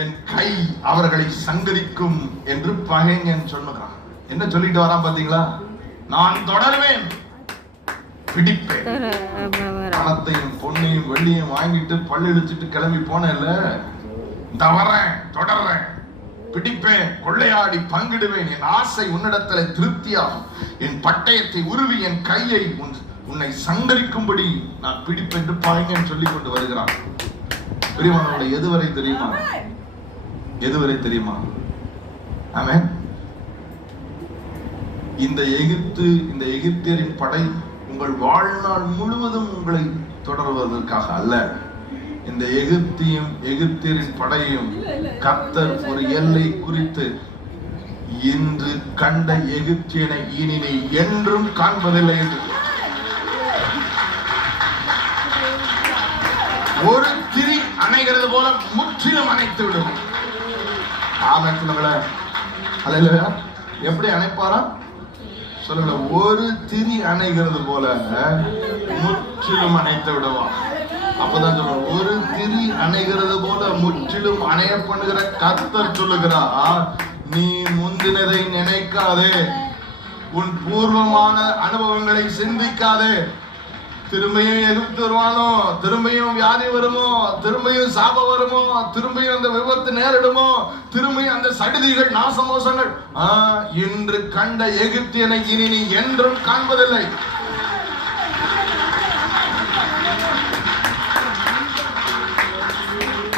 என் கை அவர்களை சங்கரிக்கும் என்று பகைஞன் சொன்னான். என்ன சொல்லிட்டு வரான் பாத்தீங்களா? நான் தொடர்வேன், பிடிப்பேன். பணத்தையும் பொண்ணையும் வெள்ளியும் வாங்கிட்டு பல்லு இழிச்சிட்டு கிளம்பி போனேன்ல, தவறேன், தொடர்றேன், பிடிப்பேன், கொள்ளையாடி பங்கிடுவேன். என் ஆசை உன்னிடத்துல திருப்தியாகும். என் பட்டயத்தை உருவி என் கையை உன்னை சங்கரிக்கும்படி நான் பிடிப்பேன் என்று பகைஞன் சொல்லிக் கொண்டு வருகிறான். பிரியமானவர்களே, எதுவரை தெரியுமா? எதுவரை தெரியுமா? ஆமென். இந்த எகிப்தியரின் படை உங்கள் வாழ்நாள் முழுவதும் உங்களை தொடர்வதற்காக அல்ல. இந்த எகிப்தியரின் படையையும் கர்த்தர் ஒரு எல்லை குறித்து, இன்று கண்ட எகிப்தியனை இனி நீ என்றும் காண்பதில்லை என்று ஒரு திரி அணைகிறது போல முற்றிலும் அணைத்து விடும். ஆமென் சொல்லுங்களேன். அல்லேலூயா. எப்படி அணைப்பாரா சொல்லுங்க. ஒரு திரி அணைகிறது போல முற்றிலும் அணைத்து விடுவான். அப்பதான் சொல்லுவோம், ஒரு திரி அணைகிறது போல முற்றிலும் அணைய பண்ணுகிற கர்த்தர் சொல்லுகிறார், நீ முந்தினதை நினைக்காதே, உன் பூர்வமான அனுபவங்களை சிந்திக்காதே. திரும்பியும் எகிப்து வருவானோ, திரும்பியும் வியாதி வருமோ, திரும்பியும் சாபம் வருமோ, திரும்பியும் அந்த விபத்து நேரிடுமோ, திரும்பியும் அந்த சடுதிகள் நாசமோசங்கள். இன்று கண்ட எகிப்தியனை இனி நீ என்றும் காண்பதில்லை.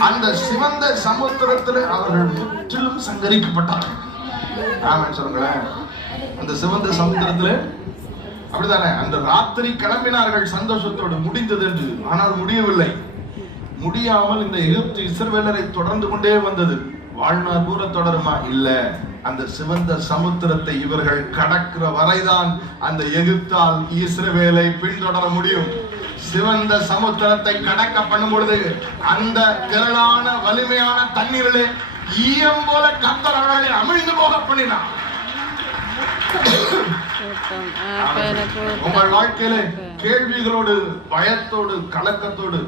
அந்த சிவந்த சமுத்திரத்தில் அவர்கள் முற்றிலும் சங்கரிக்கப்பட்டார்கள். ஆமென் சொல்லுங்களேன். அந்த சிவந்த சமுத்திரத்தில் அப்படித்தானே அந்த ராத்திரி கிளம்பினார்கள் சந்தோஷத்தோடு, முடிந்தது என்று. ஆனால் முடியவில்லை. முடியாமல் இந்த எகிப்து இஸ்ரவேலரை தொடர்ந்து கொண்டே வந்தது. வாழ்நாள் பூரா தொடருமா? இல்ல. அந்த சிவந்த சமுத்திரத்தை இவர்கள் கடக்கிற வரைதான் அந்த எகிப்தால் இஸ்ரவேலை பின்தொடர முடியும். சிவந்த சமுத்திரத்தை கடக்க பண்ணும் பொழுது அந்த திரளான வலிமையான தண்ணீரிலே ஈயம் போல கர்த்தர் அவர்களை அமிழ்ந்து போக பண்ணினார். உங்கள் வாழ்க்கையில கேள்விகளோடு, பயத்தோடு, கலக்கத்தோடு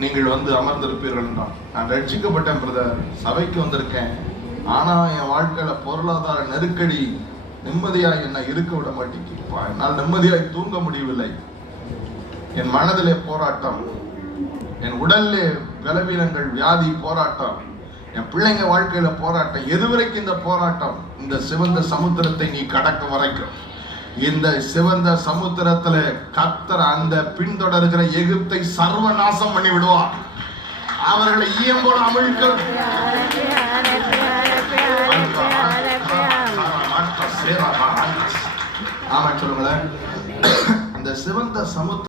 நீங்கள் வந்து அமர்ந்திருப்பீர்கள் என்றால், நான் ரட்சிக்கப்பட்டேன் பிரதர், சபைக்கு வந்திருக்கேன், ஆனா என் வாழ்க்கையில பொருளாதார நெருக்கடி நிம்மதியாய் என்ன இருக்க விட மாட்டேங்குது, என்னால் நிம்மதியாய் தூங்க முடியவில்லை, என் மனதிலே போராட்டம், என் உடல்லே பலவீனங்கள், வியாதி, போராட்டம், என் பிள்ளைங்க வாழ்க்கையில போராட்டம். எதுவரைக்கும் இந்த போராட்டம்? இந்த சிவந்த சமுத்திரத்தை நீ கடக்க வரைக்கும். இந்த சிவந்த சமுத்திரத்துல கர்த்தர் அந்த பின்தொடர்கிற எகிப்தை சர்வநாசம் பண்ணி விடுவார். அவர்களை ஈயம் போல அமிழ்க்க சொல்லுங்களேன். அந்த சிவந்த சமுத்திரம்